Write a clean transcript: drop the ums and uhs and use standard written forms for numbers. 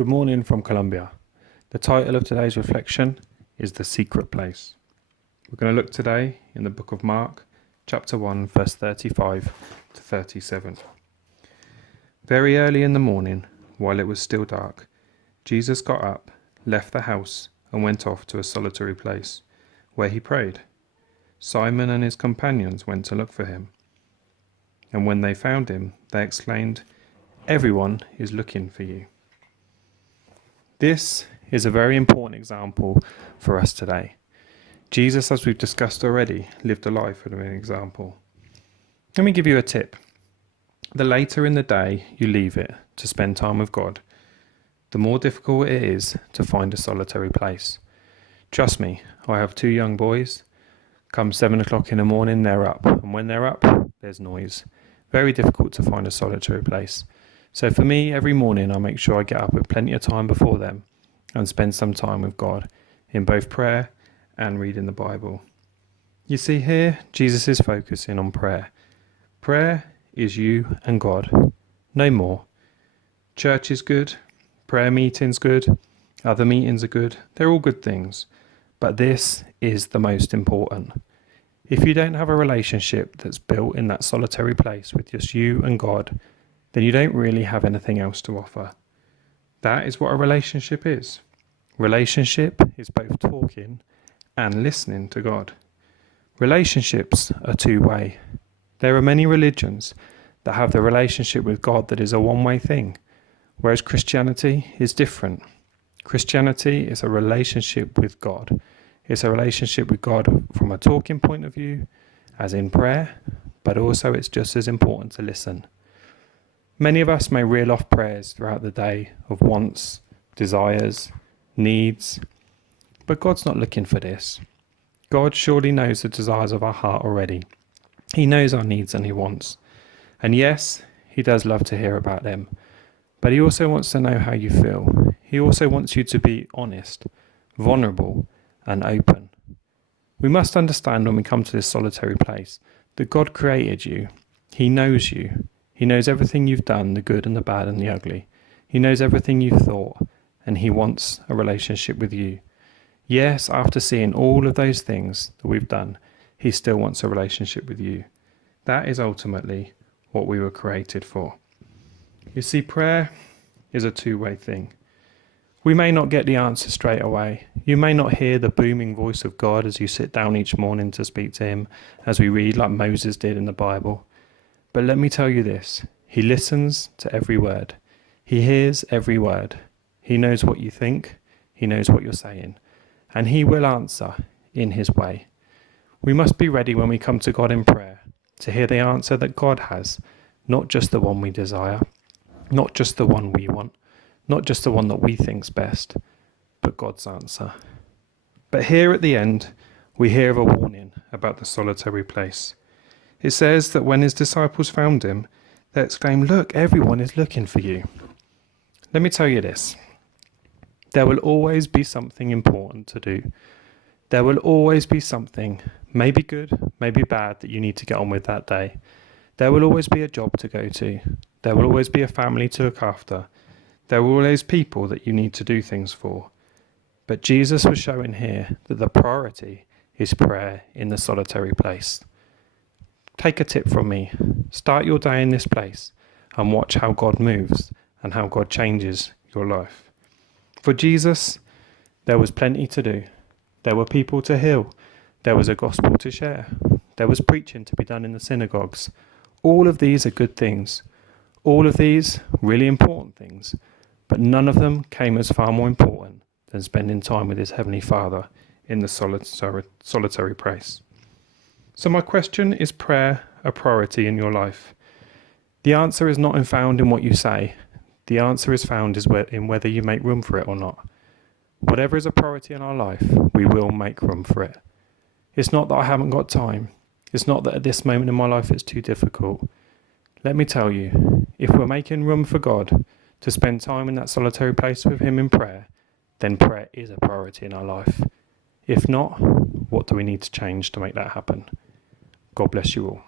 Good morning from Colombia. The title of today's reflection is The Secret Place. We're going to look today in the book of Mark, chapter 1, verse 35 to 37. Very early in the morning, while it was still dark, Jesus got up, left the house, and went off to a solitary place, where he prayed. Simon and his companions went to look for him. And when they found him, they exclaimed, "Everyone is looking for you." This is a very important example for us today. Jesus, as we've discussed already, lived a life of an example. Let me give you a tip. The later in the day you leave it to spend time with God, the more difficult it is to find a solitary place. Trust me, I have two young boys. Come 7 o'clock in the morning, they're up. And when they're up, there's noise. Very difficult to find a solitary place. So for me, every morning I make sure I get up with plenty of time before them and spend some time with God in both prayer and reading the Bible. You see here, Jesus is focusing on prayer. Prayer is you and God, no more. Church is good, prayer meeting's good, other meetings are good, they're all good things. But this is the most important. If you don't have a relationship that's built in that solitary place with just you and God, then you don't really have anything else to offer. That is what a relationship is. Relationship is both talking and listening to God. Relationships are two-way. There are many religions that have the relationship with God that is a one-way thing, whereas Christianity is different. Christianity is a relationship with God. It's a relationship with God from a talking point of view, as in prayer, but also it's just as important to listen. Many of us may reel off prayers throughout the day of wants, desires, needs, but God's not looking for this. God surely knows the desires of our heart already. He knows our needs and He wants. And yes, He does love to hear about them, but He also wants to know how you feel. He also wants you to be honest, vulnerable, and open. We must understand when we come to this solitary place that God created you. He knows you. He knows everything you've done, the good and the bad and the ugly. He knows everything you've thought, and He wants a relationship with you. Yes, after seeing all of those things that we've done, He still wants a relationship with you. That is ultimately what we were created for. You see, prayer is a two-way thing. We may not get the answer straight away. You may not hear the booming voice of God as you sit down each morning to speak to Him, as we read like Moses did in the Bible. But let me tell you this, He listens to every word. He hears every word. He knows what you think. He knows what you're saying. And He will answer in His way. We must be ready when we come to God in prayer to hear the answer that God has, not just the one we desire, not just the one we want, not just the one that we think's best, but God's answer. But here at the end, we hear of a warning about the solitary place. It says that when His disciples found Him, they exclaimed, "Look, everyone is looking for you." Let me tell you this. There will always be something important to do. There will always be something, maybe good, maybe bad, that you need to get on with that day. There will always be a job to go to. There will always be a family to look after. There will always be people that you need to do things for. But Jesus was showing here that the priority is prayer in the solitary place. Take a tip from me. Start your day in this place and watch how God moves and how God changes your life. For Jesus, there was plenty to do. There were people to heal. There was a gospel to share. There was preaching to be done in the synagogues. All of these are good things. All of these really important things. But none of them came as far more important than spending time with His Heavenly Father in the solitary place. So my question, is prayer a priority in your life? The answer is not found in what you say. The answer is found in whether you make room for it or not. Whatever is a priority in our life, we will make room for it. It's not that I haven't got time. It's not that at this moment in my life it's too difficult. Let me tell you, if we're making room for God to spend time in that solitary place with Him in prayer, then prayer is a priority in our life. If not, what do we need to change to make that happen? God bless you all.